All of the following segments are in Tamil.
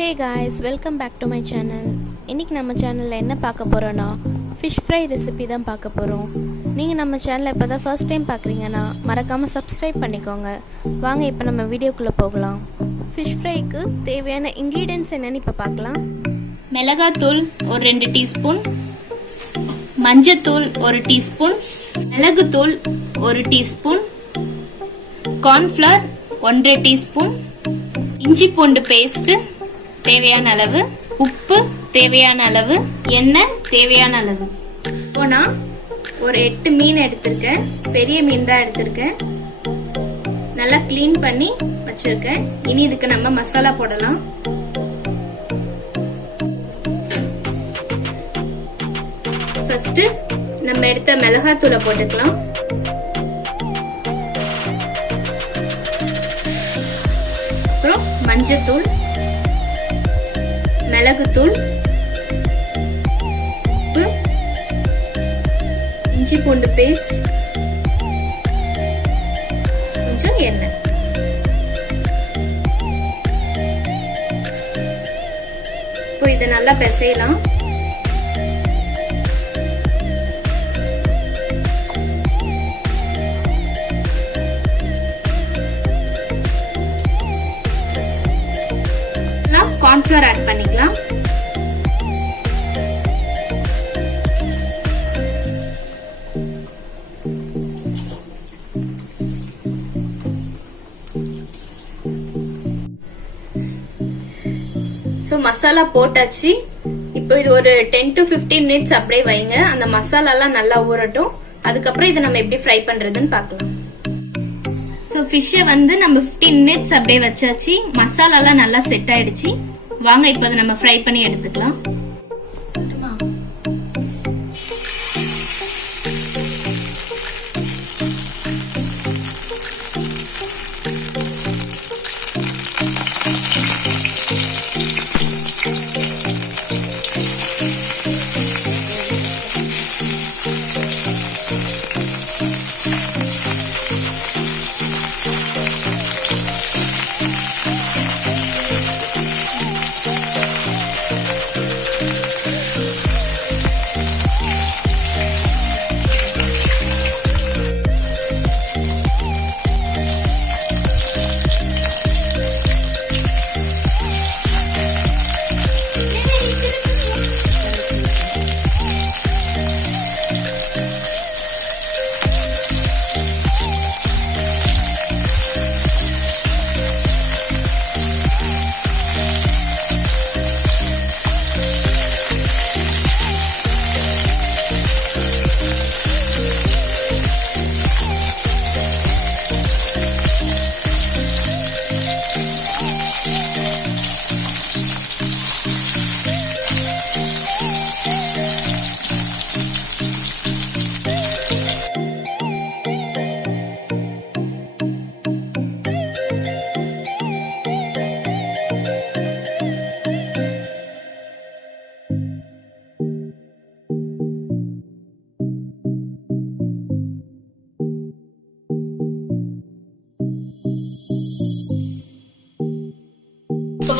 Hey guys, welcome back to my channel. இன்னைக்கு நம்ம சேனல்ல என்ன பார்க்க போறோம்னா fish fry ரெசிபி தான் பார்க்க போறோம். நீங்க நம்ம சேனலை இப்பதான் ஃபர்ஸ்ட் டைம் பார்க்கறீங்கனா மறக்காம subscribe பண்ணிக்கோங்க. வாங்க இப்போ நம்ம வீடியோக்குள்ள போகலாம். fish fryக்கு தேவையான ingredients என்னன்னு இப்ப பார்க்கலாம். மிளகாய்த்தூள் ஒரு 2 டீஸ்பூன், மஞ்சள்தூள் 1 டீஸ்பூன், மிளகுத்தூள் 1 டீஸ்பூன், cornflour 1/2 டீஸ்பூன், இஞ்சி பூண்டு பேஸ்ட் தேவையான அளவு, உப்பு தேவையான அளவு, எண்ணெய் தேவையான அளவு. இப்போ நான் ஒரு 8 மீன் எடுத்திருக்கேன். பெரிய மீன் தான் எடுத்திருக்கேன். நல்லா க்ளீன் பண்ணி வச்சிருக்கேன். இனி இதுக்கு நம்ம மசாலா போடலாம். ஃபர்ஸ்ட் நம்ம எடுத்த மிளகாய்த்தூளை போட்டுக்கலாம். அப்புறம் மஞ்சள்தூள், மிளகுத்தூள், உப்பு, இஞ்சி பூண்டு பேஸ்ட், கொஞ்சம் எண்ணெய். இப்போ இதை நல்லா பிசையலாம். cornflour ஆட் பண்ணிக்கலாம். சோ மசாலா போட்டாச்சு. இப்போ இது ஒரு 10 to 15 minutes அப்படியே வைங்க. அந்த மசாலா எல்லாம் நல்லா ஊறட்டும். அதுக்கப்புறம் இதை நம்ம எப்படி ஃப்ரை பண்றதுன்னு பார்க்கலாம். சோ ஃபிஷ்ஷை வந்து நம்ம 15 minutes அப்படியே வச்சாச்சு. மசாலா எல்லாம் நல்லா செட் ஆயிடுச்சு. வாங்க இப்போ அதை நம்ம ஃப்ரை பண்ணி எடுத்துக்கலாம்.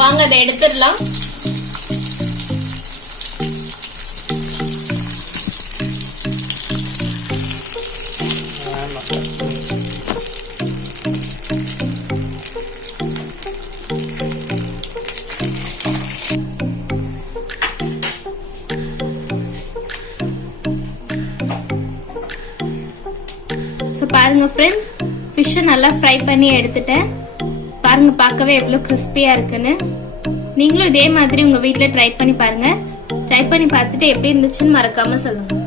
வாங்க அதை எடுத்துடலாம். பாருங்க ஃப்ரெண்ட்ஸ், ஃபிஷ்ஷை நல்லா ஃப்ரை பண்ணி எடுத்துட்டேன். பாருங்க, பார்க்கவே எவ்வளவு கிறிஸ்பியா இருக்குன்னு. நீங்களும் இதே மாதிரி உங்க வீட்ல ட்ரை பண்ணி பாருங்க. ட்ரை பண்ணி பார்த்துட்டு எப்படி இருந்துச்சுன்னு மறக்காம சொல்லுங்க.